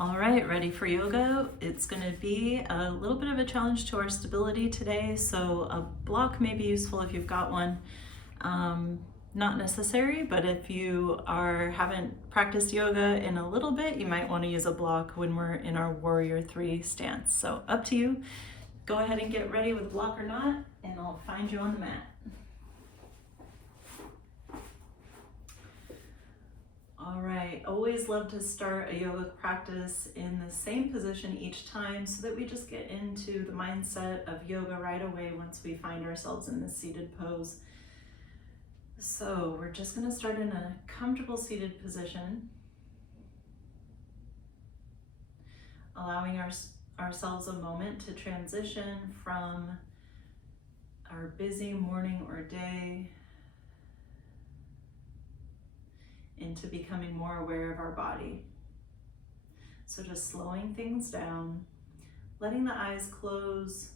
All right, ready for yoga? It's going to be a little bit of a challenge to our stability today, so a block may be useful if you've got one. Not necessary, but if you haven't practiced yoga in a little bit, you might want to use a block when we're in our Warrior 3 stance. So up to you. Go ahead and get ready with a block or not, and I'll find you on the mat. All right, always love to start a yoga practice in the same position each time so that we just get into the mindset of yoga right away once we find ourselves in this seated pose. So we're just going to start in a comfortable seated position, allowing ourselves a moment to transition from our busy morning or day into becoming more aware of our body. So just slowing things down, letting the eyes close,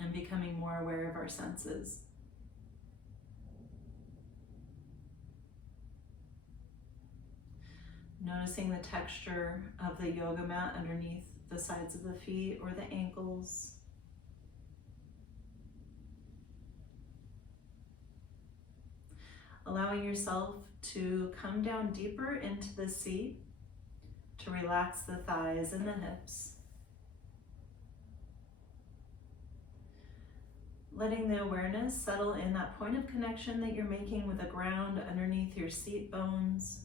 and becoming more aware of our senses. Noticing the texture of the yoga mat underneath the sides of the feet or the ankles. Allowing yourself to come down deeper into the seat to relax the thighs and the hips. Letting the awareness settle in that point of connection that you're making with the ground underneath your seat bones.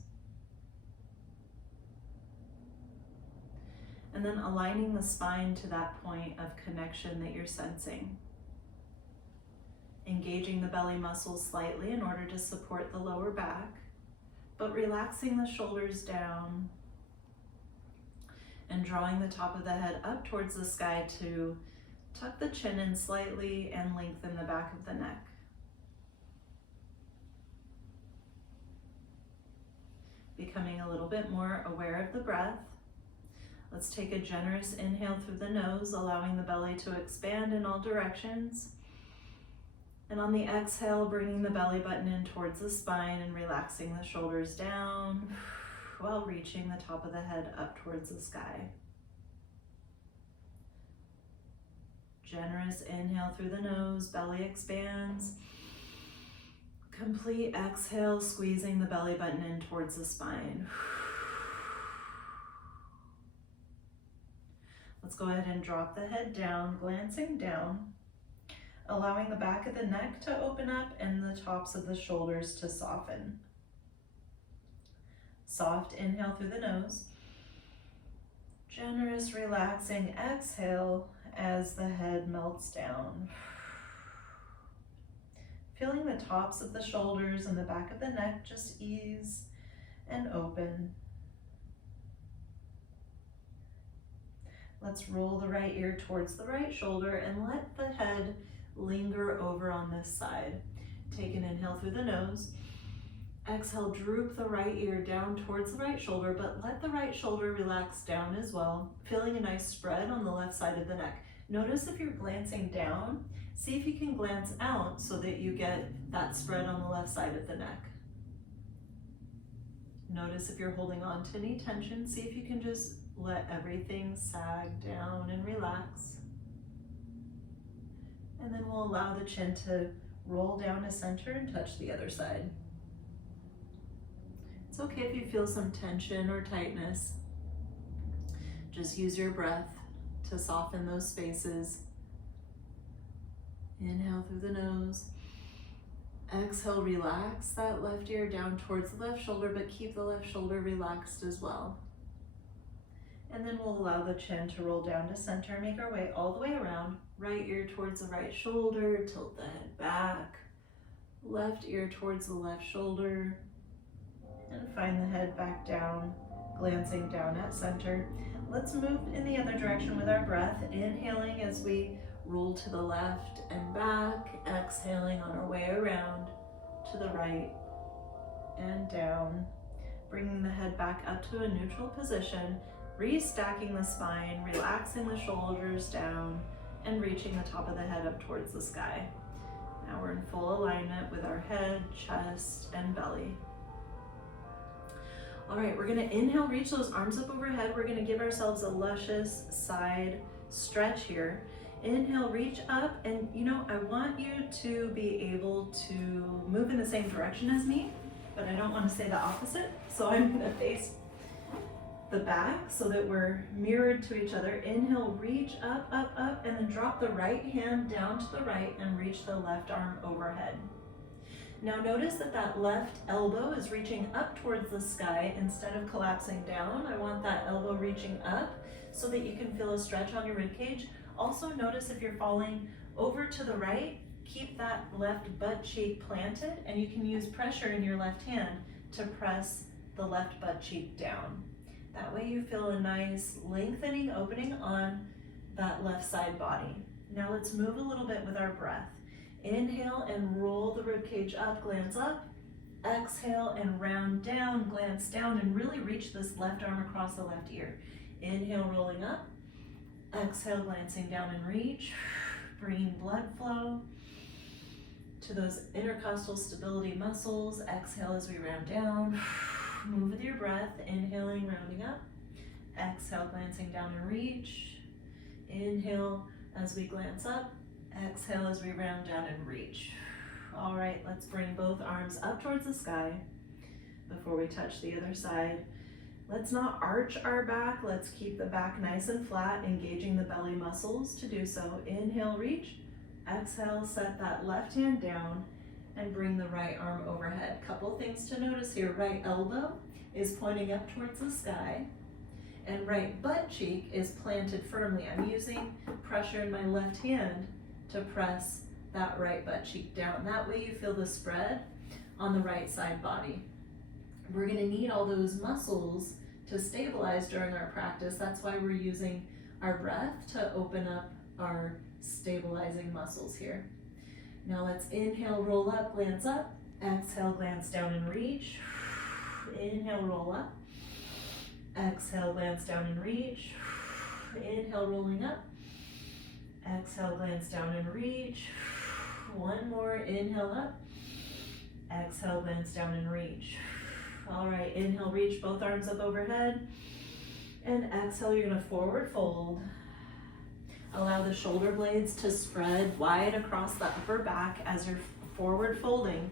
And then aligning the spine to that point of connection that you're sensing. Engaging the belly muscles slightly in order to support the lower back, but relaxing the shoulders down and drawing the top of the head up towards the sky to tuck the chin in slightly and lengthen the back of the neck. Becoming a little bit more aware of the breath. Let's take a generous inhale through the nose, allowing the belly to expand in all directions. And on the exhale, bringing the belly button in towards the spine and relaxing the shoulders down while reaching the top of the head up towards the sky. Generous inhale through the nose, belly expands. Complete exhale, squeezing the belly button in towards the spine. Let's go ahead and drop the head down, glancing down, allowing the back of the neck to open up and the tops of the shoulders to soften. Soft inhale through the nose. Generous, relaxing exhale as the head melts down. Feeling the tops of the shoulders and the back of the neck just ease and open. Let's roll the right ear towards the right shoulder and let the head linger over on this side. Take an inhale through the nose. Exhale, droop the right ear down towards the right shoulder, but let the right shoulder relax down as well, feeling a nice spread on the left side of the neck. Notice if you're glancing down, see if you can glance out so that you get that spread on the left side of the neck. Notice if you're holding on to any tension, see if you can just let everything sag down and relax. And then we'll allow the chin to roll down to center and touch the other side. It's okay if you feel some tension or tightness. Just use your breath to soften those spaces. Inhale through the nose. Exhale, relax that left ear down towards the left shoulder, but keep the left shoulder relaxed as well. And then we'll allow the chin to roll down to center, make our way all the way around. Right ear towards the right shoulder, tilt the head back. Left ear towards the left shoulder. And find the head back down, glancing down at center. Let's move in the other direction with our breath, inhaling as we roll to the left and back, exhaling on our way around to the right and down, bringing the head back up to a neutral position, restacking the spine, relaxing the shoulders down, and reaching the top of the head up towards the sky. Now we're in full alignment with our head, chest, and belly. All right, we're gonna inhale, reach those arms up overhead. We're gonna give ourselves a luscious side stretch here. Inhale, reach up, and I want you to be able to move in the same direction as me, but I don't want to say the opposite. So I'm gonna face the back so that we're mirrored to each other. Inhale, reach up, up, up, and then drop the right hand down to the right and reach the left arm overhead. Now notice that that left elbow is reaching up towards the sky instead of collapsing down. I want that elbow reaching up so that you can feel a stretch on your rib cage. Also notice if you're falling over to the right, keep that left butt cheek planted, and you can use pressure in your left hand to press the left butt cheek down. That way you feel a nice lengthening, opening on that left side body. Now let's move a little bit with our breath. Inhale and roll the rib cage up, glance up. Exhale and round down, glance down, and really reach this left arm across the left ear. Inhale, rolling up. Exhale, glancing down and reach. Bringing blood flow to those intercostal stability muscles. Exhale as we round down. Move with your breath. Inhaling, rounding up. Exhale, glancing down and reach. Inhale as we glance up. Exhale as we round down and reach. All right, let's bring both arms up towards the sky before we touch the other side. Let's not arch our back. Let's keep the back nice and flat, engaging the belly muscles to do so. Inhale, reach. Exhale, set that left hand down and bring the right arm overhead. Couple things to notice here. Right elbow is pointing up towards the sky, and right butt cheek is planted firmly. I'm using pressure in my left hand to press that right butt cheek down. That way you feel the spread on the right side body. We're gonna need all those muscles to stabilize during our practice. That's why we're using our breath to open up our stabilizing muscles here. Now let's inhale, roll up, glance up. Exhale, glance down and reach. Inhale, roll up. Exhale, glance down and reach. Inhale, rolling up. Exhale, glance down and reach. One more, inhale up. Exhale, glance down and reach. All right, inhale, reach both arms up overhead. And exhale, you're gonna forward fold. Allow the shoulder blades to spread wide across the upper back as you're forward folding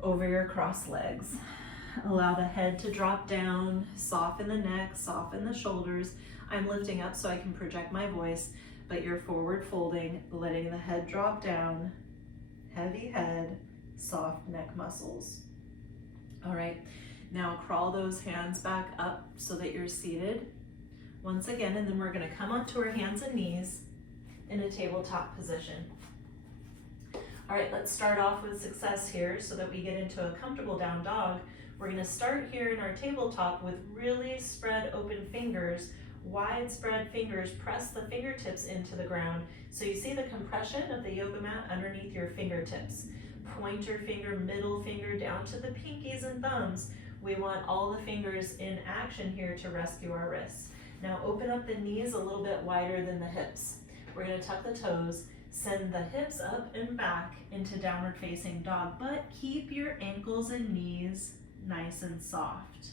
over your crossed legs. Allow the head to drop down, soften the neck, soften the shoulders. I'm lifting up so I can project my voice, but you're forward folding, letting the head drop down, heavy head, soft neck muscles. All right, now crawl those hands back up so that you're seated once again, and then we're gonna come onto our hands and knees in a tabletop position. All right, let's start off with success here so that we get into a comfortable down dog. We're gonna start here in our tabletop with really spread open fingers, wide spread fingers. Press the fingertips into the ground so you see the compression of the yoga mat underneath your fingertips. Pointer finger, middle finger down to the pinkies and thumbs. We want all the fingers in action here to rescue our wrists. Now open up the knees a little bit wider than the hips. We're gonna tuck the toes, send the hips up and back into downward facing dog, but keep your ankles and knees nice and soft.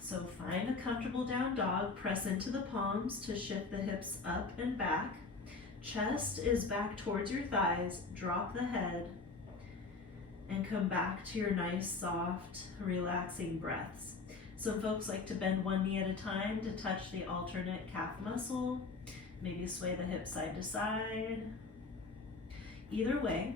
So find a comfortable down dog, press into the palms to shift the hips up and back. Chest is back towards your thighs, drop the head, and come back to your nice, soft, relaxing breaths. Some folks like to bend one knee at a time to touch the alternate calf muscle. Maybe sway the hips side to side. Either way,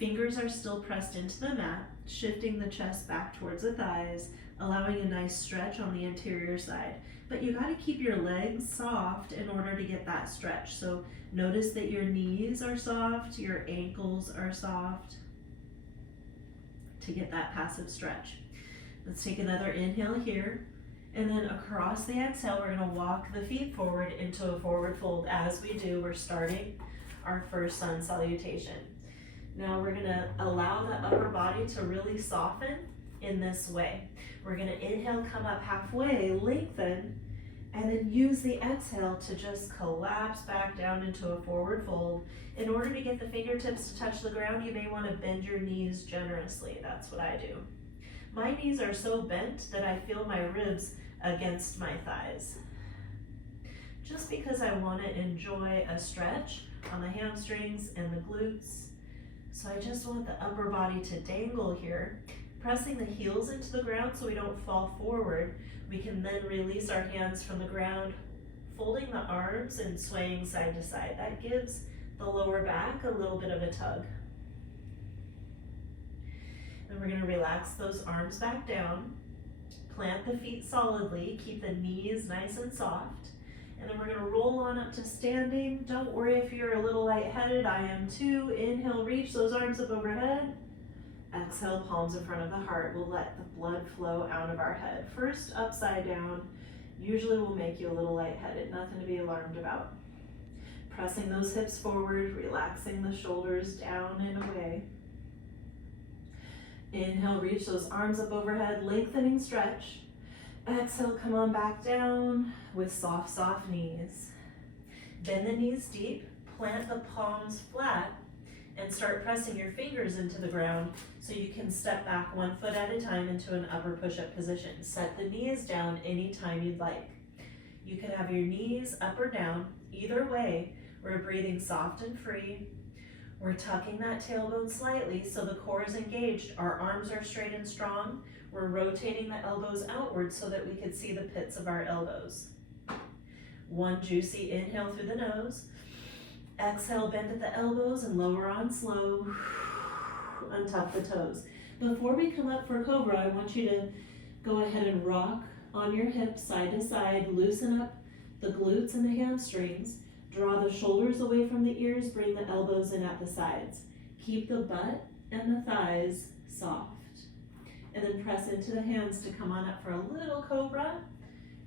fingers are still pressed into the mat, shifting the chest back towards the thighs, allowing a nice stretch on the interior side. But you gotta keep your legs soft in order to get that stretch. So notice that your knees are soft, your ankles are soft to get that passive stretch. Let's take another inhale here. And then across the exhale, we're gonna walk the feet forward into a forward fold. As we do, we're starting our first sun salutation. Now we're gonna allow the upper body to really soften in this way. We're gonna inhale, come up halfway, lengthen, and then use the exhale to just collapse back down into a forward fold. In order to get the fingertips to touch the ground, you may wanna bend your knees generously. That's what I do. My knees are so bent that I feel my ribs against my thighs. Just because I want to enjoy a stretch on the hamstrings and the glutes. So I just want the upper body to dangle here, pressing the heels into the ground so we don't fall forward. We can then release our hands from the ground, folding the arms and swaying side to side. That gives the lower back a little bit of a tug. Then we're going to relax those arms back down, plant the feet solidly, keep the knees nice and soft, and then we're going to roll on up to standing. Don't worry if you're a little lightheaded, I am too. Inhale, reach those arms up overhead. Exhale, palms in front of the heart. We'll let the blood flow out of our head. First, upside down. Usually will make you a little lightheaded, nothing to be alarmed about. Pressing those hips forward, relaxing the shoulders down and away. Inhale, reach those arms up overhead, lengthening stretch. Exhale, come on back down with soft, soft knees. Bend the knees deep, plant the palms flat, and start pressing your fingers into the ground so you can step back 1 foot at a time into an upper push-up position. Set the knees down anytime you'd like. You can have your knees up or down. Either way, we're breathing soft and free. We're tucking that tailbone slightly so the core is engaged. Our arms are straight and strong. We're rotating the elbows outward so that we can see the pits of our elbows. One juicy inhale through the nose. Exhale, bend at the elbows and lower on slow. Untuck the toes. Before we come up for Cobra, I want you to go ahead and rock on your hips side to side. Loosen up the glutes and the hamstrings. Draw the shoulders away from the ears, bring the elbows in at the sides. Keep the butt and the thighs soft. And then press into the hands to come on up for a little Cobra,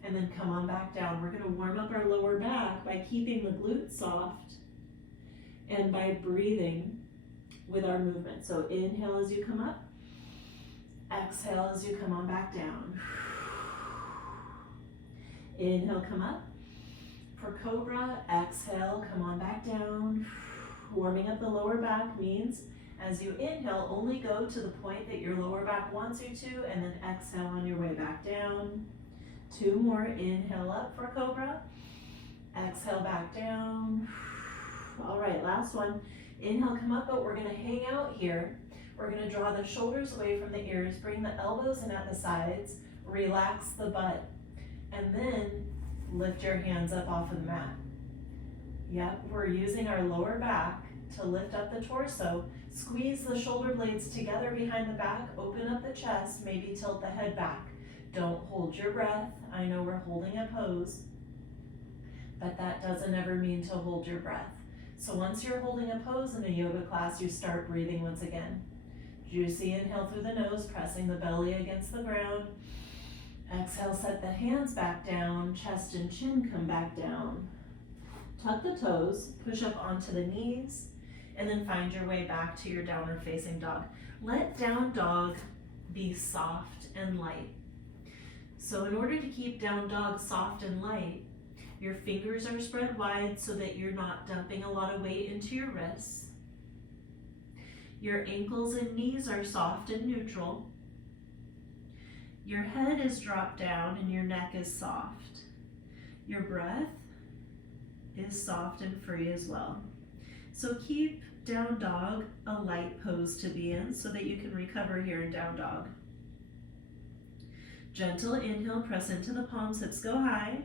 and then come on back down. We're gonna warm up our lower back by keeping the glutes soft and by breathing with our movement. So inhale as you come up, exhale as you come on back down. Inhale, come up. For Cobra, exhale, come on back down. Warming up the lower back means as you inhale, only go to the point that your lower back wants you to, and then exhale on your way back down. 2 more, inhale up for Cobra. Exhale back down. All right, last one. Inhale, come up, but we're gonna hang out here. We're gonna draw the shoulders away from the ears, bring the elbows in at the sides, relax the butt, and then lift your hands up off of the mat. Yep, we're using our lower back to lift up the torso. Squeeze the shoulder blades together behind the back, open up the chest, maybe tilt the head back. Don't hold your breath. I know we're holding a pose, but that doesn't ever mean to hold your breath. So once you're holding a pose in a yoga class, you start breathing once again. Juicy inhale through the nose, pressing the belly against the ground. Exhale, set the hands back down, chest and chin come back down. Tuck the toes, push up onto the knees, and then find your way back to your downward facing dog. Let down dog be soft and light. So in order to keep down dog soft and light, your fingers are spread wide so that you're not dumping a lot of weight into your wrists. Your ankles and knees are soft and neutral. Your head is dropped down and your neck is soft. Your breath is soft and free as well. So keep down dog a light pose to be in so that you can recover here in down dog. Gentle inhale, press into the palms, hips go high.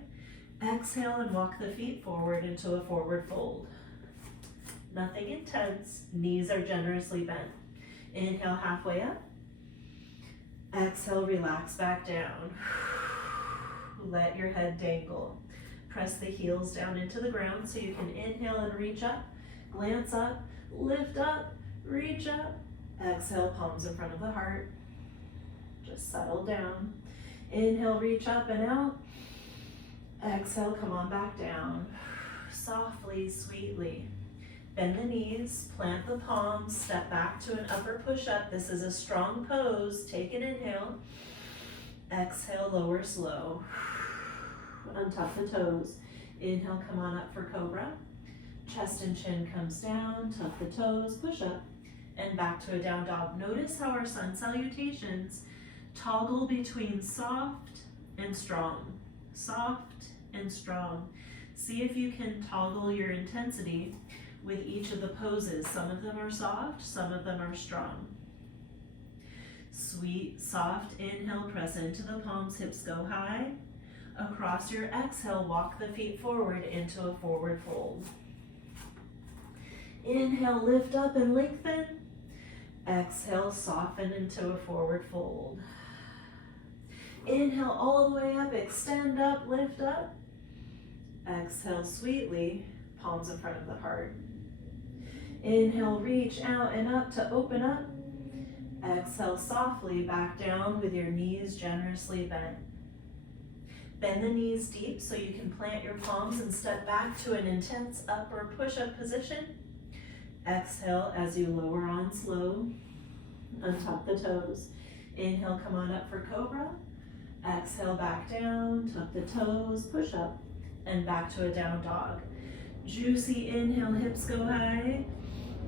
Exhale and walk the feet forward into a forward fold. Nothing intense, knees are generously bent. Inhale halfway up. Exhale, relax back down. Let your head dangle. Press the heels down into the ground so you can inhale and reach up, glance up, lift up, reach up. Exhale, palms in front of the heart. Just settle down. Inhale, reach up and out. Exhale, come on back down. Softly, sweetly. Bend the knees, plant the palms, step back to an upper push-up. This is a strong pose. Take an inhale. Exhale, lower slow. Untuck the toes. Inhale, come on up for Cobra. Chest and chin comes down, tuck the toes, push up, and back to a down dog. Notice how our sun salutations Toggle between soft and strong, soft and strong. See if you can toggle your intensity with each of the poses. Some of them are soft, some of them are strong. Sweet, soft inhale, press into the palms, hips go high. Across your exhale, walk the feet forward into a forward fold. Inhale, lift up and lengthen. Exhale, soften into a forward fold. Inhale all the way up, extend up, lift up. Exhale sweetly, palms in front of the heart. Inhale, reach out and up to open up. Exhale softly back down with your knees generously bent. Bend the knees deep so you can plant your palms and step back to an intense up or push-up position. Exhale as you lower on slow. Untuck the toes. Inhale, come on up for cobra. Exhale, back down, tuck the toes, push up, and back to a down dog. Juicy inhale, hips go high.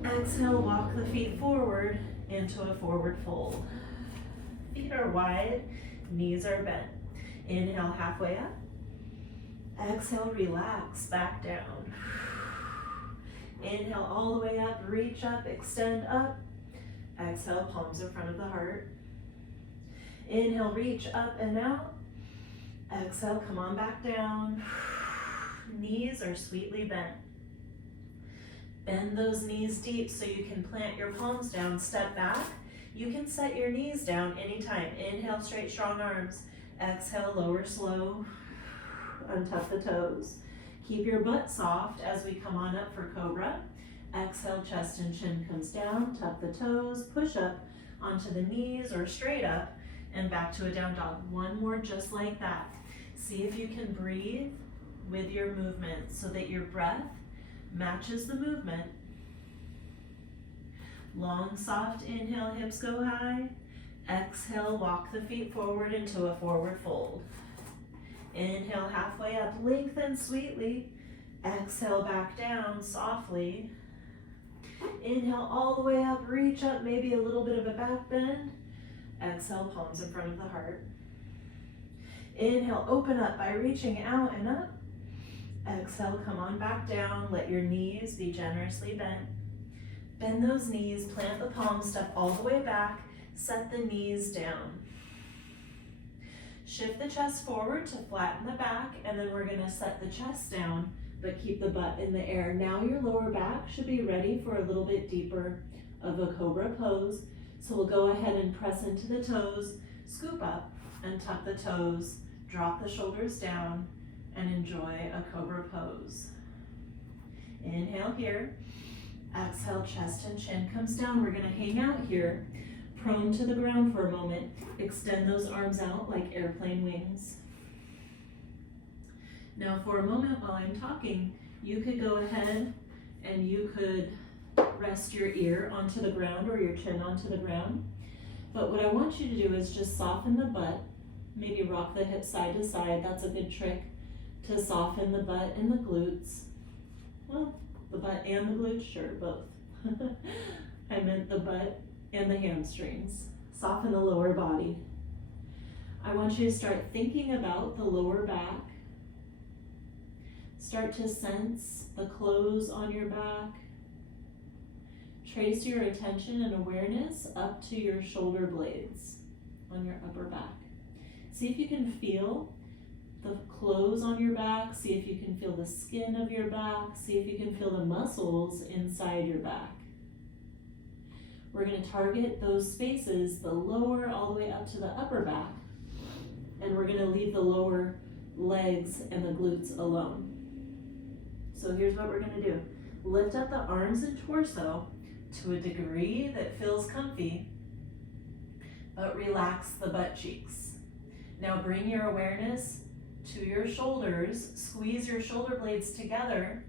Exhale, walk the feet forward into a forward fold. Feet are wide, knees are bent. Inhale, halfway up. Exhale, relax, back down. Inhale all the way up, reach up, extend up. Exhale, palms in front of the heart. Inhale, reach up and out. Exhale, come on back down. Knees are sweetly bent. Bend those knees deep so you can plant your palms down, step back. You can set your knees down anytime. Inhale, straight, strong arms. Exhale, lower slow. Untuck the toes. Keep your butt soft as we come on up for cobra. Exhale, chest and chin comes down, tuck the toes, push up onto the knees or straight up and back to a down dog. One more just like that. See if you can breathe with your movement so that your breath matches the movement. Long, soft inhale, hips go high. Exhale, walk the feet forward into a forward fold. Inhale, halfway up, lengthen sweetly. Exhale, back down softly. Inhale all the way up, reach up, maybe a little bit of a back bend. Exhale, palms in front of the heart. Inhale, open up by reaching out and up. Exhale, come on back down. Let your knees be generously bent. Bend those knees, plant the palms, step all the way back, set the knees down. Shift the chest forward to flatten the back, and then we're gonna set the chest down, but keep the butt in the air. Now your lower back should be ready for a little bit deeper of a cobra pose. So we'll go ahead and press into the toes, scoop up and tuck the toes, drop the shoulders down, and enjoy a cobra pose. Inhale here. Exhale, chest and chin comes down. We're gonna hang out here, prone to the ground for a moment. Extend those arms out like airplane wings. Now for a moment while I'm talking, you could go ahead and you could rest your ear onto the ground or your chin onto the ground. But what I want you to do is just soften the butt, maybe rock the hips side to side. That's a good trick to soften the butt and the glutes. Well, the butt and the glutes, sure, both. I meant the butt and the hamstrings. Soften the lower body. I want you to start thinking about the lower back. Start to sense the clothes on your back. Trace your attention and awareness up to your shoulder blades on your upper back. See if you can feel the clothes on your back. See if you can feel the skin of your back. See if you can feel the muscles inside your back. We're going to target those spaces, the lower all the way up to the upper back. And we're going to leave the lower legs and the glutes alone. So here's what we're going to do. Lift up the arms and torso to a degree that feels comfy, but relax the butt cheeks. Now bring your awareness to your shoulders. Squeeze your shoulder blades together.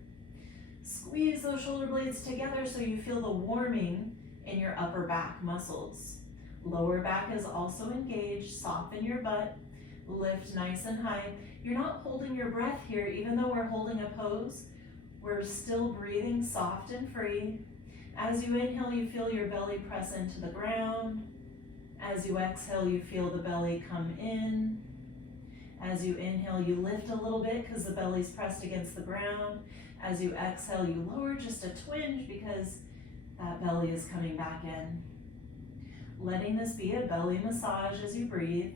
Squeeze those shoulder blades together so you feel the warming in your upper back muscles. Lower back is also engaged. Soften your butt. Lift nice and high. You're not holding your breath here, even though we're holding a pose. We're still breathing soft and free. As you inhale, you feel your belly press into the ground. As you exhale, you feel the belly come in. As you inhale, you lift a little bit because the belly's pressed against the ground. As you exhale, you lower just a twinge because that belly is coming back in. Letting this be a belly massage as you breathe.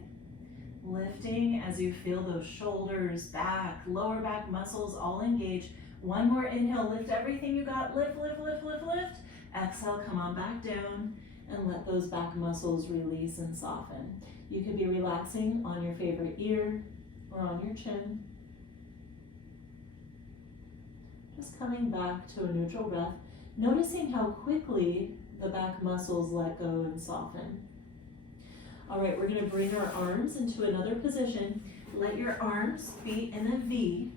Lifting as you feel those shoulders, back, lower back muscles all engage. One more inhale, lift everything you got. Lift, lift, lift, lift, lift. Exhale, come on back down and let those back muscles release and soften. You could be relaxing on your favorite ear or on your chin. Just coming back to a neutral breath, noticing how quickly the back muscles let go and soften. All right, we're gonna bring our arms into another position. Let your arms be in a V.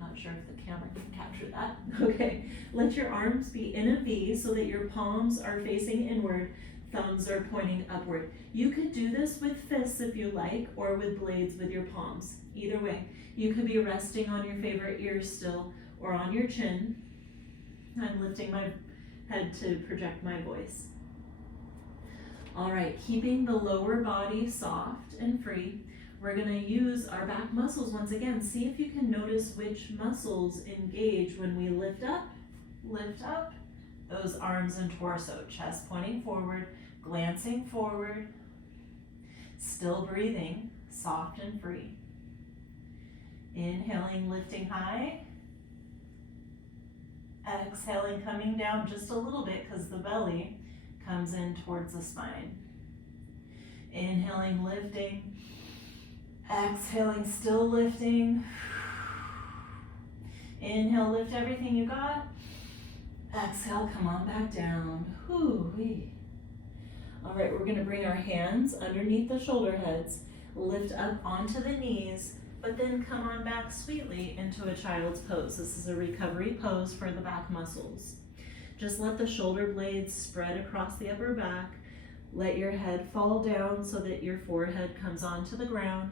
Not sure if the camera can capture that. Okay, let your arms be in a V so that your palms are facing inward, thumbs are pointing upward. You could do this with fists if you like, or with blades with your palms. Either way, you could be resting on your favorite ear still, or on your chin. I'm lifting my head to project my voice. All right, keeping the lower body soft and free, we're gonna use our back muscles once again. See if you can notice which muscles engage when we lift up, those arms and torso, chest pointing forward, glancing forward, still breathing, soft and free. Inhaling, lifting high. Exhaling, coming down just a little bit because the belly comes in towards the spine. Inhaling, lifting. Exhaling, still lifting. Inhale, lift everything you got. Exhale, come on back down. Whoo-wee. All right, we're gonna bring our hands underneath the shoulder heads, lift up onto the knees, but then come on back sweetly into a child's pose. This is a recovery pose for the back muscles. Just let the shoulder blades spread across the upper back. Let your head fall down so that your forehead comes onto the ground.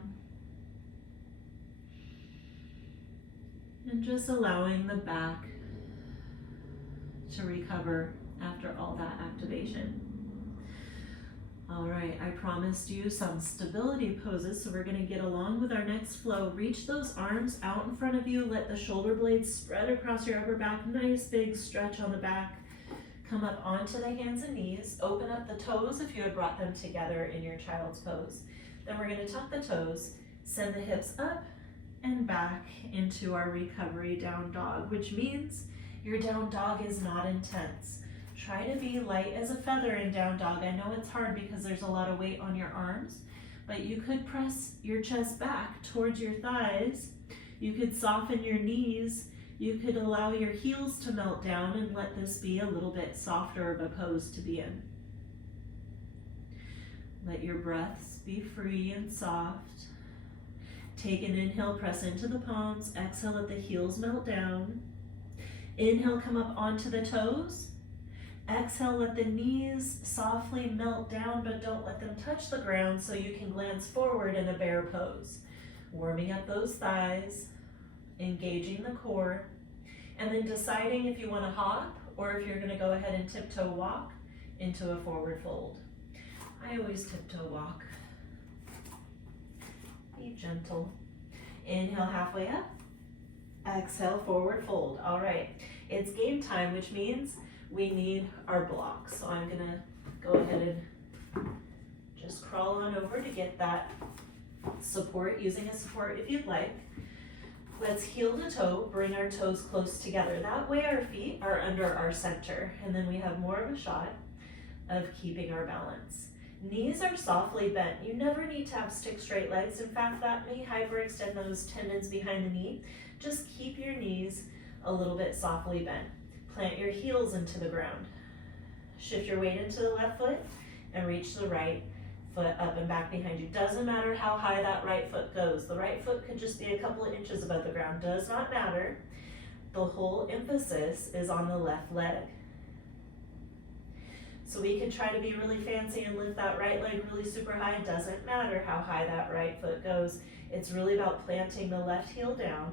And just allowing the back to recover after all that activation. All right, I promised you some stability poses, so we're gonna get along with our next flow. Reach those arms out in front of you. Let the shoulder blades spread across your upper back. Nice big stretch on the back. Come up onto the hands and knees. Open up the toes if you had brought them together in your child's pose. Then we're gonna tuck the toes, send the hips up and back into our recovery down dog, which means your down dog is not intense. Try to be light as a feather in down dog. I know it's hard because there's a lot of weight on your arms, but you could press your chest back towards your thighs. You could soften your knees. You could allow your heels to melt down and let this be a little bit softer of a pose to be in. Let your breaths be free and soft. Take an inhale, press into the palms. Exhale, let the heels melt down. Inhale, come up onto the toes. Exhale, let the knees softly melt down, but don't let them touch the ground so you can glance forward in a bear pose. Warming up those thighs, engaging the core, and then deciding if you want to hop or if you're going to go ahead and tiptoe walk into a forward fold. I always tiptoe walk. Be gentle. Inhale, halfway up. Exhale, forward fold. All right, it's game time, which means we need our blocks. So I'm gonna go ahead and just crawl on over to get that support, using a support if you'd like. Let's heel to toe, bring our toes close together. That way our feet are under our center, and then we have more of a shot of keeping our balance. Knees are softly bent. You never need to have stick straight legs. In fact, that may hyperextend those tendons behind the knee. Just keep your knees a little bit softly bent. Plant your heels into the ground. Shift your weight into the left foot and reach the right foot up and back behind you. Doesn't matter how high that right foot goes. The right foot could just be a couple of inches above the ground. Does not matter. The whole emphasis is on the left leg. So we can try to be really fancy and lift that right leg really super high. It doesn't matter how high that right foot goes. It's really about planting the left heel down,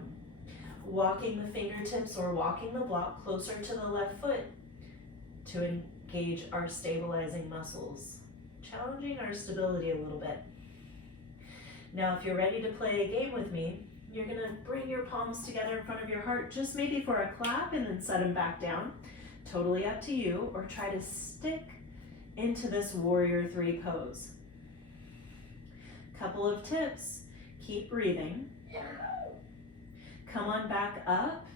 walking the fingertips or walking the block closer to the left foot to gauge our stabilizing muscles, challenging our stability a little bit. Now, if you're ready to play a game with me, you're gonna bring your palms together in front of your heart, just maybe for a clap, and then set them back down. Totally up to you, or try to stick into this warrior three pose. Couple of tips, keep breathing. Come on back up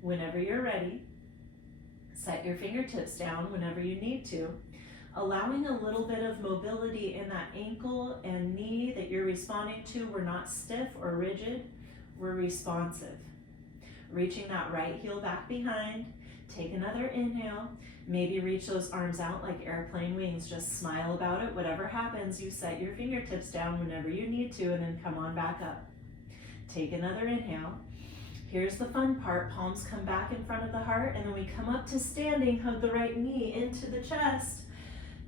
whenever you're ready. Set your fingertips down whenever you need to, allowing a little bit of mobility in that ankle and knee that you're responding to. We're not stiff or rigid, we're responsive. Reaching that right heel back behind. Take another inhale. Maybe reach those arms out like airplane wings. Just smile about it. Whatever happens, you set your fingertips down whenever you need to, and then come on back up. Take another inhale. Here's the fun part. Palms come back in front of the heart, and then we come up to standing. Hug the right knee into the chest.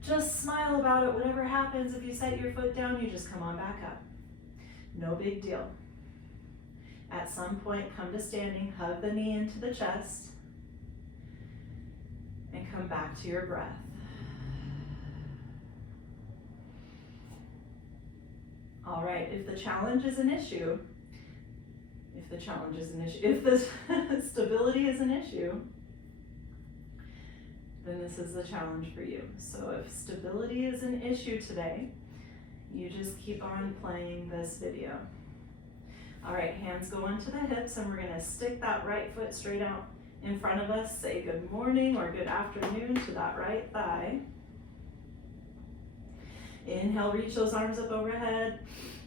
Just smile about it. Whatever happens, if you set your foot down, you just come on back up. No big deal. At some point, come to standing. Hug the knee into the chest. And come back to your breath. All right, if the challenge is an issue, if the stability is an issue, then this is the challenge for you. So if stability is an issue today, you just keep on playing this video. All right, hands go onto the hips, and we're gonna stick that right foot straight out in front of us. Say good morning or good afternoon to that right thigh. Inhale, reach those arms up overhead.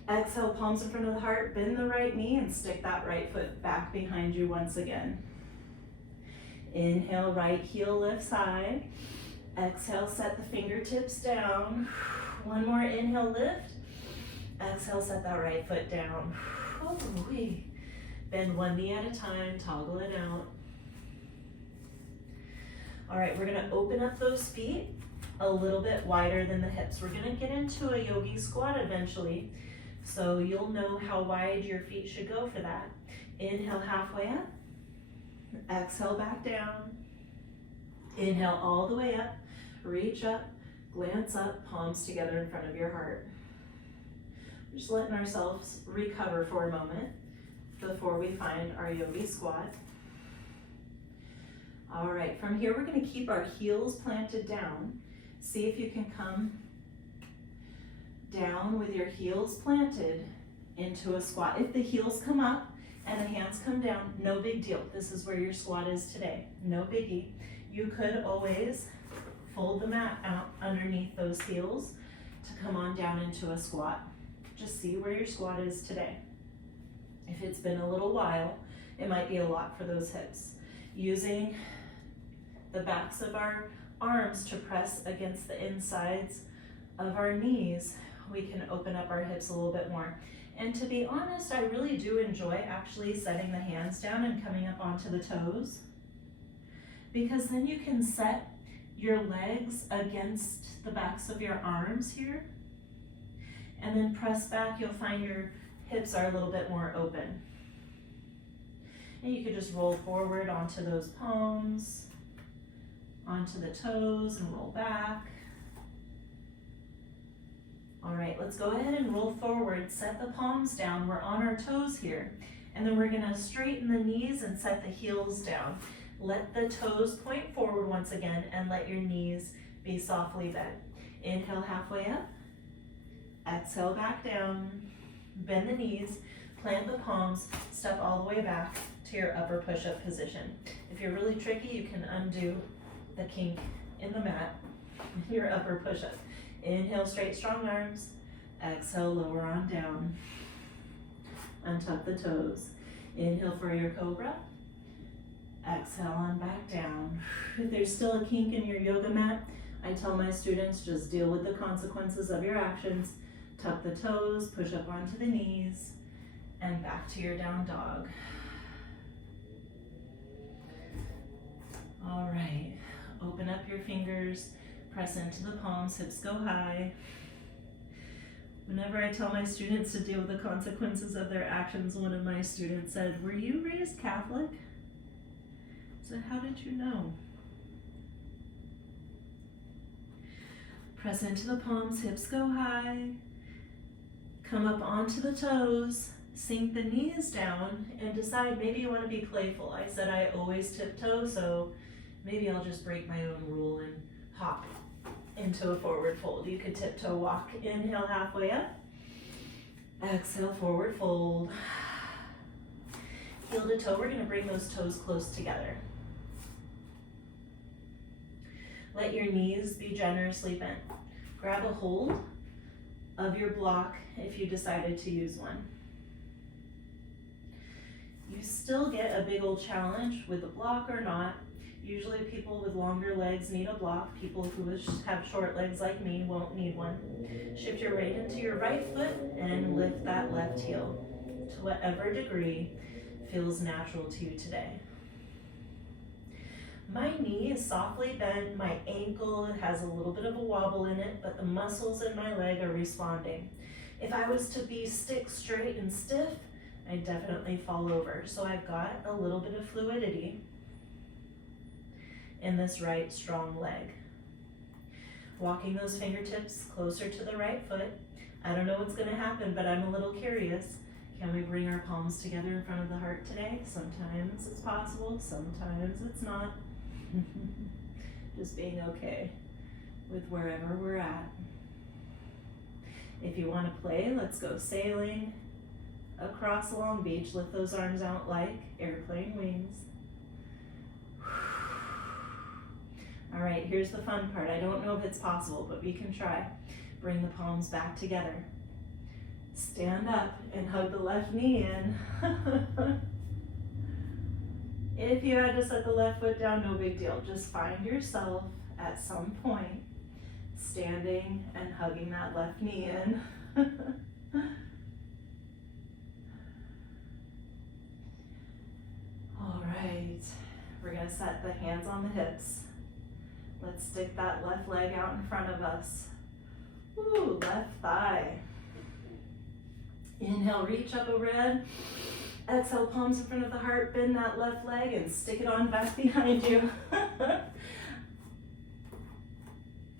Exhale, palms in front of the heart. Bend the right knee and stick that right foot back behind you once again. Inhale, right heel lifts high. Exhale, set the fingertips down. One more inhale, lift. Exhale, set that right foot down. Ooh-wee. Bend one knee at a time, toggle it out. All right, we're gonna open up those feet a little bit wider than the hips. We're gonna get into a yogi squat eventually, so you'll know how wide your feet should go for that. Inhale, halfway up. Exhale, back down. Inhale all the way up. Reach up, glance up, palms together in front of your heart. Just letting ourselves recover for a moment before we find our yogi squat. All right, from here we're gonna keep our heels planted down. See if you can come down with your heels planted into a squat. If the heels come up and the hands come down, no big deal. This is where your squat is today, no biggie. You could always fold the mat out underneath those heels to come on down into a squat. Just see where your squat is today. If it's been a little while, it might be a lot for those hips. Using the backs of our arms to press against the insides of our knees, we can open up our hips a little bit more. And to be honest, I really do enjoy actually setting the hands down and coming up onto the toes, because then you can set your legs against the backs of your arms here, and then press back. You'll find your hips are a little bit more open. And you could just roll forward onto those palms, onto the toes, and roll back. All right, let's go ahead and roll forward, set the palms down. We're on our toes here. And then we're gonna straighten the knees and set the heels down. Let the toes point forward once again, and let your knees be softly bent. Inhale, halfway up. Exhale, back down. Bend the knees, plant the palms, step all the way back to your upper push-up position. If you're really tricky, you can undo the kink in the mat, your upper push-up. Inhale, straight, strong arms. Exhale, lower on down. Untuck the toes. Inhale for your cobra. Exhale on back down. If there's still a kink in your yoga mat, I tell my students, just deal with the consequences of your actions. Tuck the toes, push up onto the knees, and back to your down dog. All right, open up your fingers, press into the palms, hips go high. Whenever I tell my students to deal with the consequences of their actions, one of my students said, "Were you raised Catholic?" I said, "How did you know?" Press into the palms, hips go high. Come up onto the toes, sink the knees down, and decide maybe you want to be playful. I said I always tiptoe, so maybe I'll just break my own rule and hop into a forward fold. You could tiptoe walk, inhale halfway up, exhale forward fold. Heel to toe, we're going to bring those toes close together. Let your knees be generously bent. Grab a hold of your block if you decided to use one. You still get a big old challenge with a block or not. Usually people with longer legs need a block. People who have short legs like me won't need one. Shift your weight into your right foot and lift that left heel to whatever degree feels natural to you today. My knee is softly bent, my ankle has a little bit of a wobble in it, but the muscles in my leg are responding. If I was to be stick straight and stiff, I'd definitely fall over. So I've got a little bit of fluidity in this right strong leg. Walking those fingertips closer to the right foot. I don't know what's gonna happen, but I'm a little curious. Can we bring our palms together in front of the heart today? Sometimes it's possible, sometimes it's not. Just being okay with wherever we're at. If you want to play, let's go sailing across Long Beach. Lift those arms out like airplane wings. All right, here's the fun part. I don't know if it's possible, but we can try. Bring the palms back together. Stand up and hug the left knee in. If you had to set the left foot down, no big deal. Just find yourself at some point standing and hugging that left knee in. All right, we're gonna set the hands on the hips. Let's stick that left leg out in front of us. Ooh, left thigh. Inhale, reach up overhead. Exhale, palms in front of the heart, bend that left leg and stick it on back behind you.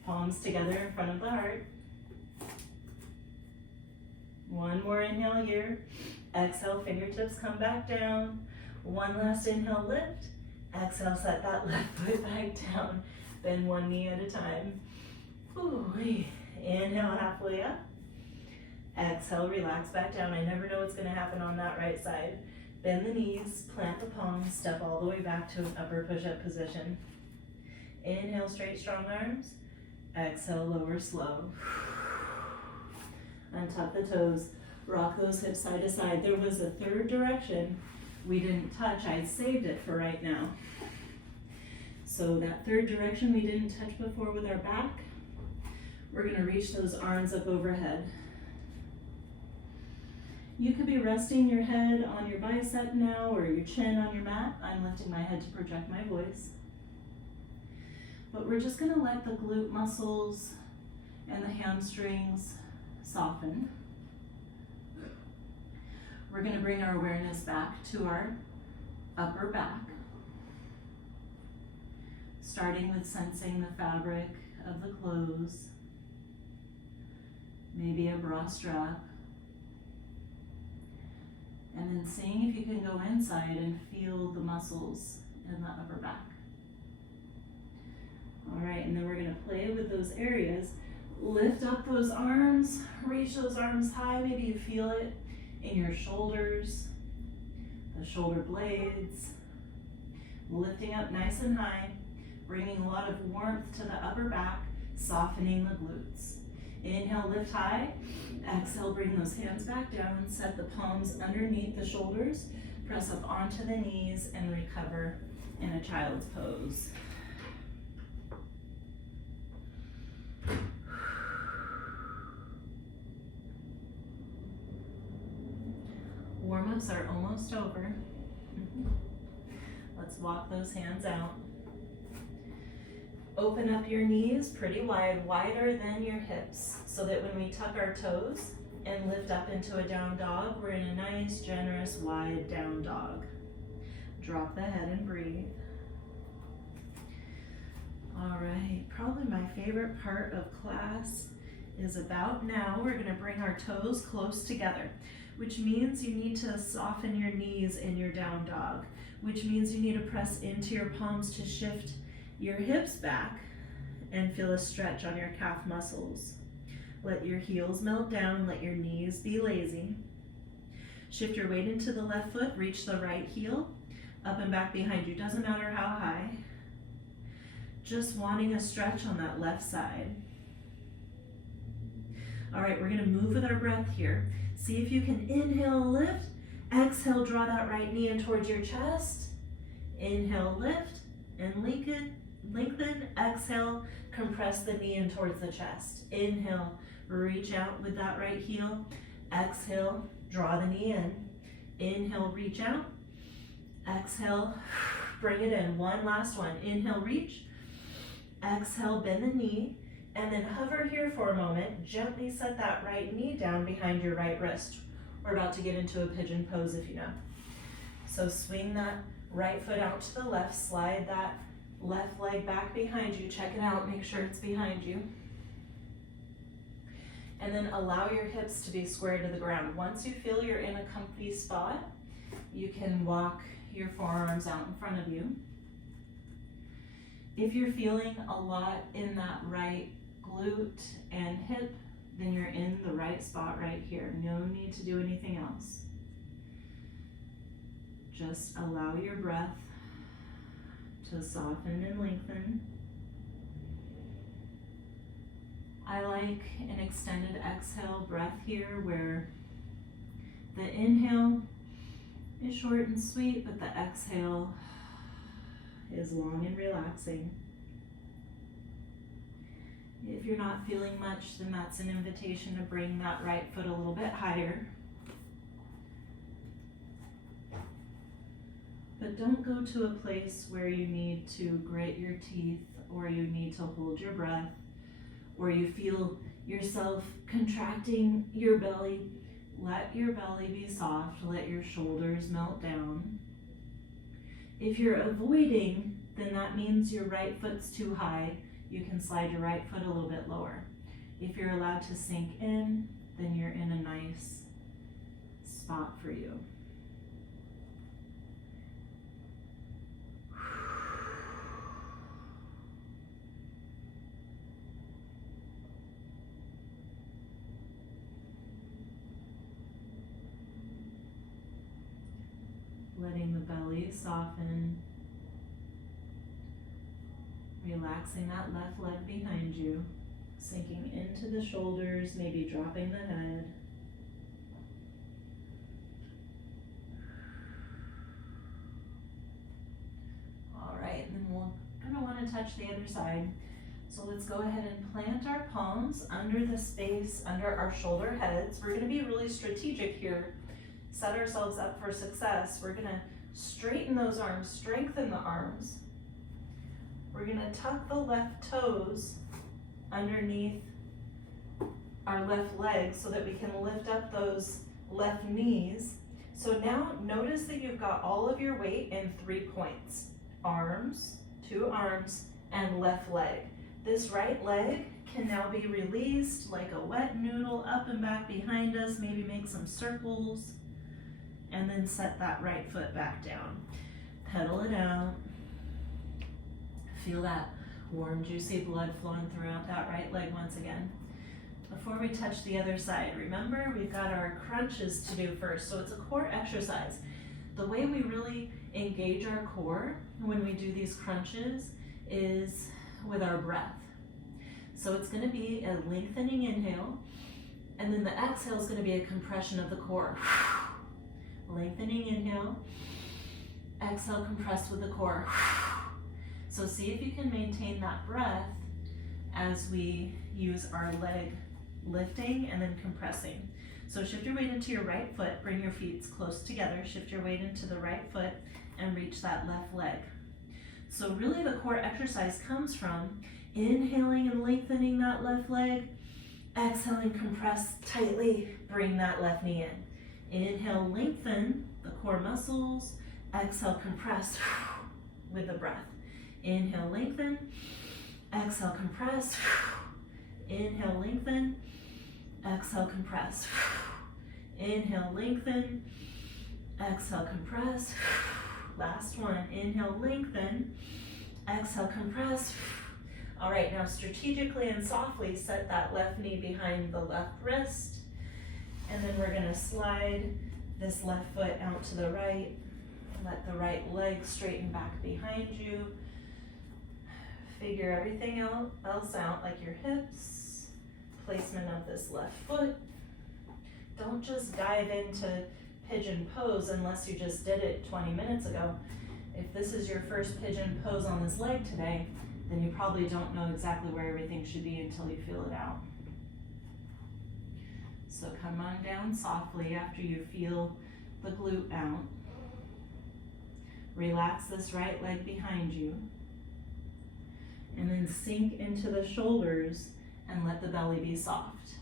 Palms together in front of the heart. One more inhale here. Exhale, fingertips come back down. One last inhale, lift. Exhale, set that left foot back down. Bend one knee at a time. Ooh, inhale, halfway up. Exhale, relax back down. I never know what's going to happen on that right side. Bend the knees, plant the palms, step all the way back to an upper push-up position. Inhale, straight, strong arms. Exhale, lower, slow. Untuck the toes. Rock those hips side to side. There was a third direction we didn't touch. I saved it for right now. So that third direction we didn't touch before with our back, we're going to reach those arms up overhead. You could be resting your head on your bicep now or your chin on your mat. I'm lifting my head to project my voice. But we're just going to let the glute muscles and the hamstrings soften. We're going to bring our awareness back to our upper back, starting with sensing the fabric of the clothes, maybe a bra strap, and then seeing if you can go inside and feel the muscles in the upper back. All right, and then we're going to play with those areas. Lift up those arms, reach those arms high. Maybe you feel it in your shoulders, the shoulder blades. Lifting up nice and high, bringing a lot of warmth to the upper back, softening the glutes. Inhale, lift high. Exhale, bring those hands back down. Set the palms underneath the shoulders. Press up onto the knees and recover in a child's pose. Warm-ups are almost over. Let's walk those hands out. Open up your knees pretty wide, wider than your hips, so that when we tuck our toes and lift up into a down dog, we're in a nice, generous, wide down dog. Drop the head and breathe. All right, probably my favorite part of class is about now. We're gonna bring our toes close together, which means you need to soften your knees in your down dog, which means you need to press into your palms to shift your hips back and feel a stretch on your calf muscles. Let your heels melt down, let your knees be lazy. Shift your weight into the left foot, reach the right heel, up and back behind you, doesn't matter how high. Just wanting a stretch on that left side. All right, we're gonna move with our breath here. See if you can inhale, lift, exhale, draw that right knee in towards your chest. Inhale, lift, and lengthen, exhale, compress the knee in towards the chest. Inhale, reach out with that right heel. Exhale, draw the knee in. Inhale, reach out. Exhale, bring it in. One last one. Inhale, reach. Exhale, bend the knee. And then hover here for a moment. Gently set that right knee down behind your right wrist. We're about to get into a pigeon pose if you know. So swing that right foot out to the left. Slide that left leg back behind you. Check it out. Make sure it's behind you. And then allow your hips to be square to the ground. Once you feel you're in a comfy spot, you can walk your forearms out in front of you. If you're feeling a lot in that right glute and hip, then you're in the right spot right here. No need to do anything else. Just allow your breath to soften and lengthen. I like an extended exhale breath here where the inhale is short and sweet, but the exhale is long and relaxing. If you're not feeling much, then that's an invitation to bring that right foot a little bit higher. But don't go to a place where you need to grit your teeth or you need to hold your breath or you feel yourself contracting your belly. Let your belly be soft, let your shoulders melt down. If you're avoiding, then that means your right foot's too high. You can slide your right foot a little bit lower. If you're allowed to sink in, then you're in a nice spot for you. Letting the belly soften. Relaxing that left leg behind you, sinking into the shoulders, maybe dropping the head. All right, and then we're gonna want to touch the other side. So let's go ahead and plant our palms under the space, under our shoulder heads. We're gonna be really strategic here, set ourselves up for success. We're gonna straighten those arms, strengthen the arms. We're gonna tuck the left toes underneath our left leg so that we can lift up those left knees. So now notice that you've got all of your weight in 3 points. Arms, 2 arms, and left leg. This right leg can now be released like a wet noodle up and back behind us, maybe make some circles, and then set that right foot back down. Pedal it out. Feel that warm, juicy blood flowing throughout that right leg once again. Before we touch the other side, remember we've got our crunches to do first. So it's a core exercise. The way we really engage our core when we do these crunches is with our breath. So it's going to be a lengthening inhale, and then the exhale is going to be a compression of the core. Lengthening inhale, exhale, compress with the core. So see if you can maintain that breath as we use our leg lifting and then compressing. So shift your weight into your right foot, bring your feet close together, shift your weight into the right foot and reach that left leg. So really the core exercise comes from inhaling and lengthening that left leg, exhaling, compress tightly, bring that left knee in. Inhale, lengthen the core muscles, exhale, compress with the breath. Inhale, lengthen, Exhale, compress. Inhale, lengthen. Exhale, compress. Inhale, lengthen. Exhale, compress. Last one. Inhale, lengthen. Exhale, compress. All right, now strategically and softly set that left knee behind the left wrist. And then we're gonna slide this left foot out to the right. Let the right leg straighten back behind you. Figure everything else out, like your hips, placement of this left foot. Don't just dive into pigeon pose unless you just did it 20 minutes ago. If this is your first pigeon pose on this leg today, then you probably don't know exactly where everything should be until you feel it out. So come on down softly after you feel the glute out. Relax this right leg behind you. And then sink into the shoulders and let the belly be soft.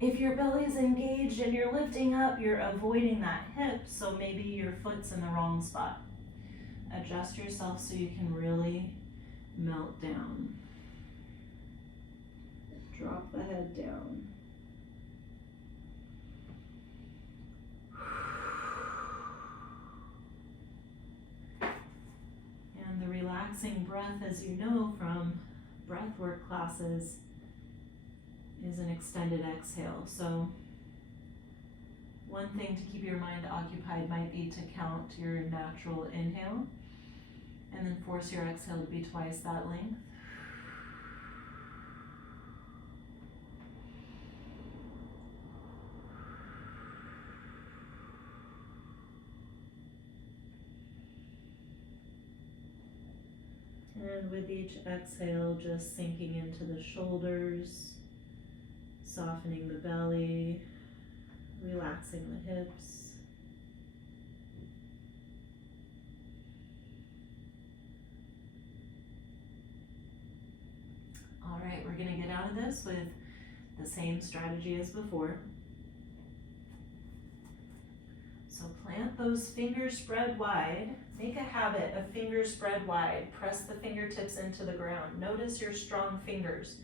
If your belly's engaged and you're lifting up, you're avoiding that hip, so maybe your foot's in the wrong spot. Adjust yourself so you can really melt down. Drop the head down. And the relaxing breath, as you know from breathwork classes, is an extended exhale. So one thing to keep your mind occupied might be to count your natural inhale and then force your exhale to be twice that length. And with each exhale, just sinking into the shoulders, softening the belly, relaxing the hips. All right, we're gonna get out of this with the same strategy as before. So plant those fingers spread wide. Make a habit of fingers spread wide. Press the fingertips into the ground. Notice your strong fingers.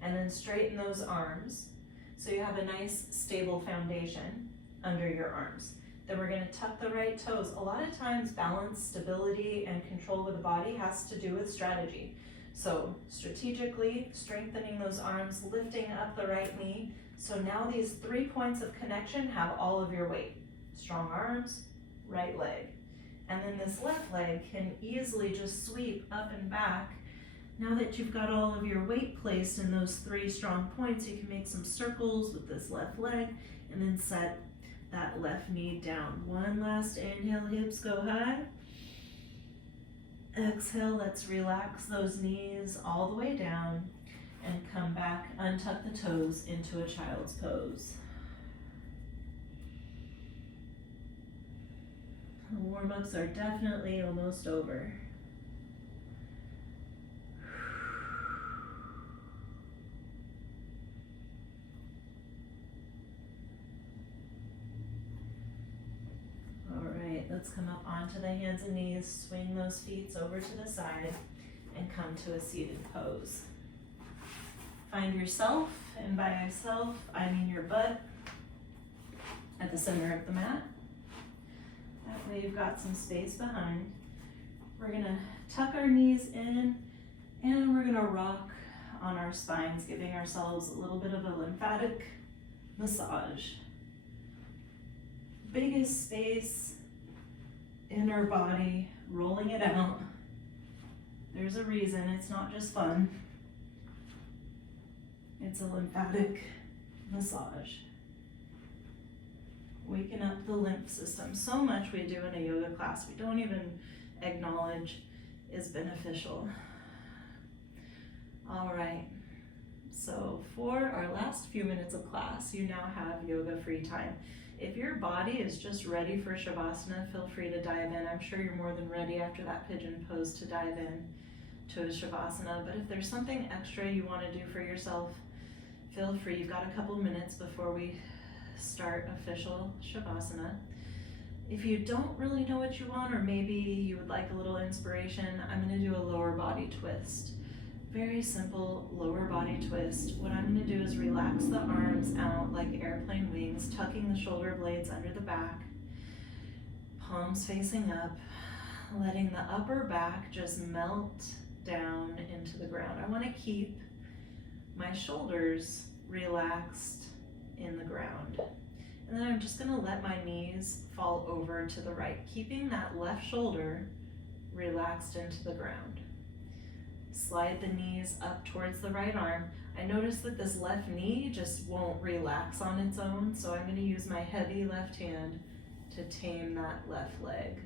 And then straighten those arms so you have a nice stable foundation under your arms. Then we're gonna tuck the right toes. A lot of times balance, stability, and control of the body has to do with strategy. So strategically strengthening those arms, lifting up the right knee. So now these 3 points of connection have all of your weight. Strong arms, right leg. And then this left leg can easily just sweep up and back. Now that you've got all of your weight placed in those 3 strong points, you can make some circles with this left leg and then set that left knee down. One last inhale, hips go high. Exhale, let's relax those knees all the way down and come back, untuck the toes into a child's pose. The warm-ups are definitely almost over. All right, let's come up onto the hands and knees, swing those feet over to the side, and come to a seated pose. Find yourself, and by yourself, I mean your butt at the center of the mat. That way you've got some space behind. We're gonna tuck our knees in and we're gonna rock on our spines, giving ourselves a little bit of a lymphatic massage. Biggest space in our body, rolling it out. There's a reason, it's not just fun. It's a lymphatic massage. Waking up the lymph system. So much we do in a yoga class we don't even acknowledge is beneficial. All right, so for our last few minutes of class, you now have yoga free time. If your body is just ready for Shavasana, feel free to dive in. I'm sure you're more than ready after that pigeon pose to dive in to a Shavasana, but if there's something extra you want to do for yourself, feel free. You've got a couple minutes before we start official Shavasana. If you don't really know what you want, or maybe you would like a little inspiration, I'm going to do a lower body twist. Very simple lower body twist. What I'm going to do is relax the arms out like airplane wings, tucking the shoulder blades under the back, palms facing up, letting the upper back just melt down into the ground. I want to keep my shoulders relaxed in the ground. And then I'm just going to let my knees fall over to the right, keeping that left shoulder relaxed into the ground. Slide the knees up towards the right arm. I notice that this left knee just won't relax on its own, so I'm going to use my heavy left hand to tame that left leg.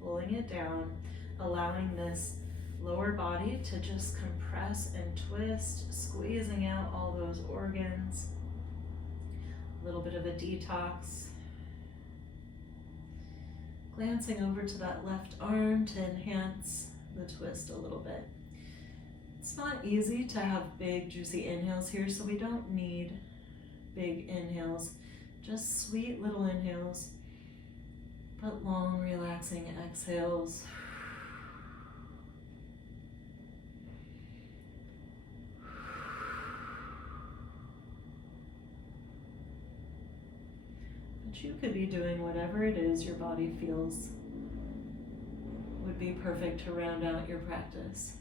Pulling it down, allowing this lower body to just compress and twist, squeezing out all those organs. A little bit of a detox. Glancing over to that left arm to enhance the twist a little bit. It's not easy to have big juicy inhales here, so we don't need big inhales, just sweet little inhales, but long relaxing exhales. But you could be doing whatever it is your body feels would be perfect to round out your practice.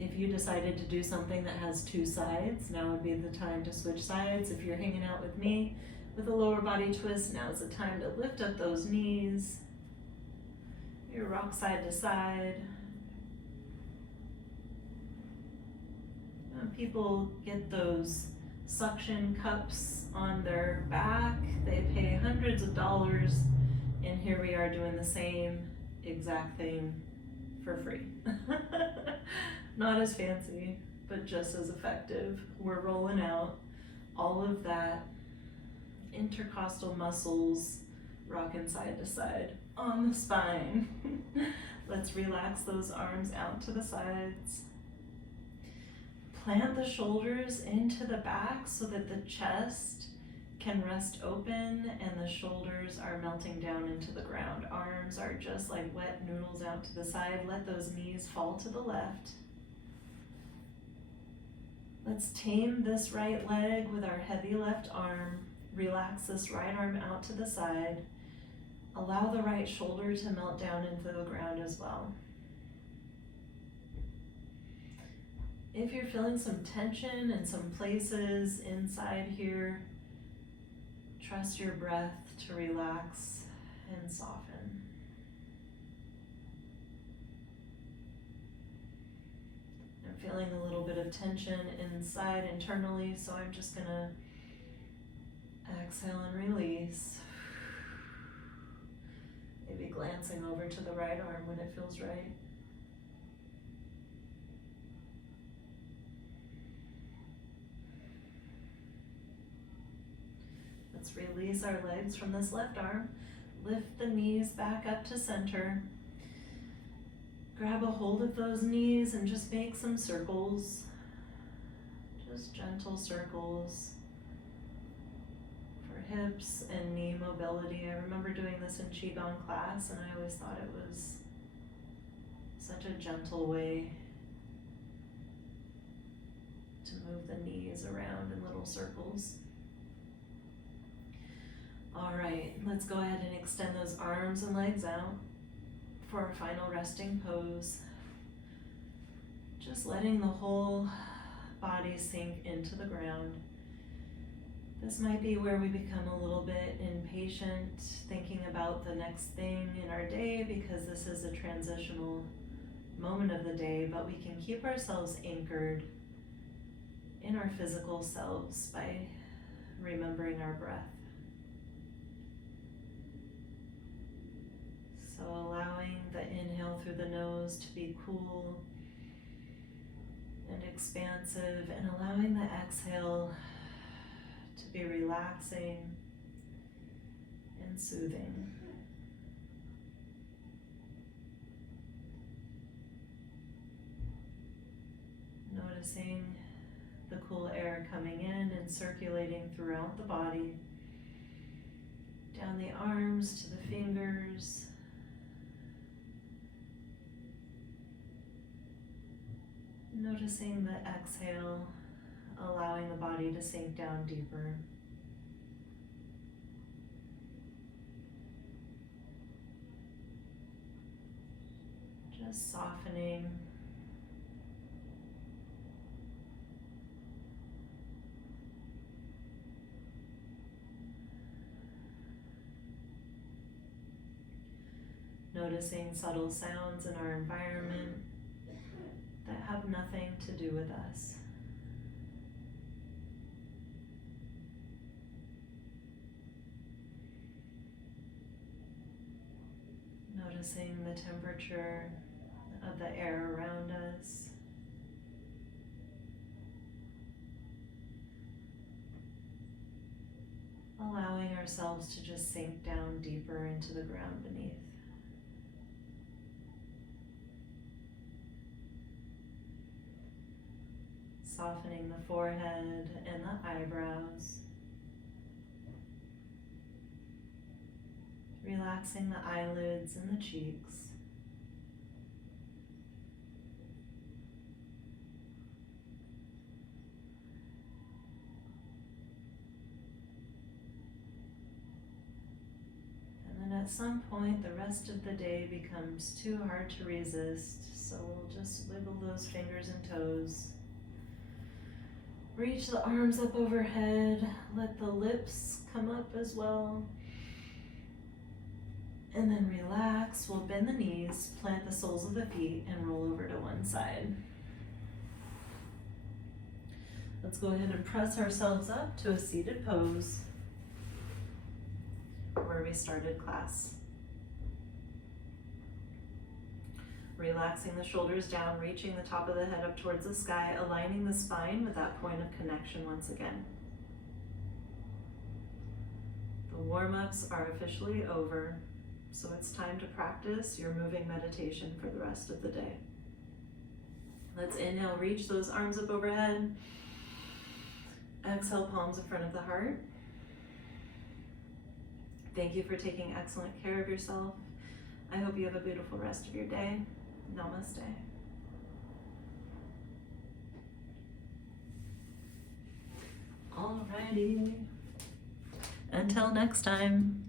If you decided to do something that has two sides, now would be the time to switch sides. If you're hanging out with me with a lower body twist, now is the time to lift up those knees. You rock side to side. When people get those suction cups on their back, they pay hundreds of dollars, and here we are doing the same exact thing for free. Not as fancy, but just as effective. We're rolling out all of that intercostal muscles, rocking side to side on the spine. Let's relax those arms out to the sides. Plant the shoulders into the back so that the chest can rest open and the shoulders are melting down into the ground. Arms are just like wet noodles out to the side. Let those knees fall to the left. Let's tame this right leg with our heavy left arm. Relax this right arm out to the side. Allow the right shoulder to melt down into the ground as well. If you're feeling some tension in some places inside here, trust your breath to relax and soften. I'm feeling a little bit of tension inside internally, so I'm just gonna exhale and release. Maybe glancing over to the right arm when it feels right. Let's release our legs from this left arm. Lift the knees back up to center. Grab a hold of those knees and just make some circles. Just gentle circles for hips and knee mobility. I remember doing this in Qigong class, and I always thought it was such a gentle way to move the knees around in little circles. All right, let's go ahead and extend those arms and legs out for our final resting pose. Just letting the whole body sink into the ground. This might be where we become a little bit impatient, thinking about the next thing in our day, because this is a transitional moment of the day, but we can keep ourselves anchored in our physical selves by remembering our breath. So allowing the inhale through the nose to be cool and expansive, and allowing the exhale to be relaxing and soothing. Noticing the cool air coming in and circulating throughout the body, down the arms to the fingers, Noticing the exhale, allowing the body to sink down deeper. Just softening. Noticing subtle sounds in our environment that have nothing to do with us. Noticing the temperature of the air around us. Allowing ourselves to just sink down deeper into the ground beneath. Softening the forehead and the eyebrows. Relaxing the eyelids and the cheeks. And then at some point, the rest of the day becomes too hard to resist, so we'll just wiggle those fingers and toes. Reach the arms up overhead, let the lips come up as well. And then relax, we'll bend the knees, plant the soles of the feet, and roll over to one side. Let's go ahead and press ourselves up to a seated pose where we started class. Relaxing the shoulders down, reaching the top of the head up towards the sky, aligning the spine with that point of connection once again. The warm-ups are officially over, so it's time to practice your moving meditation for the rest of the day. Let's inhale, reach those arms up overhead. Exhale, palms in front of the heart. Thank you for taking excellent care of yourself. I hope you have a beautiful rest of your day. Namaste. Alrighty. Until next time.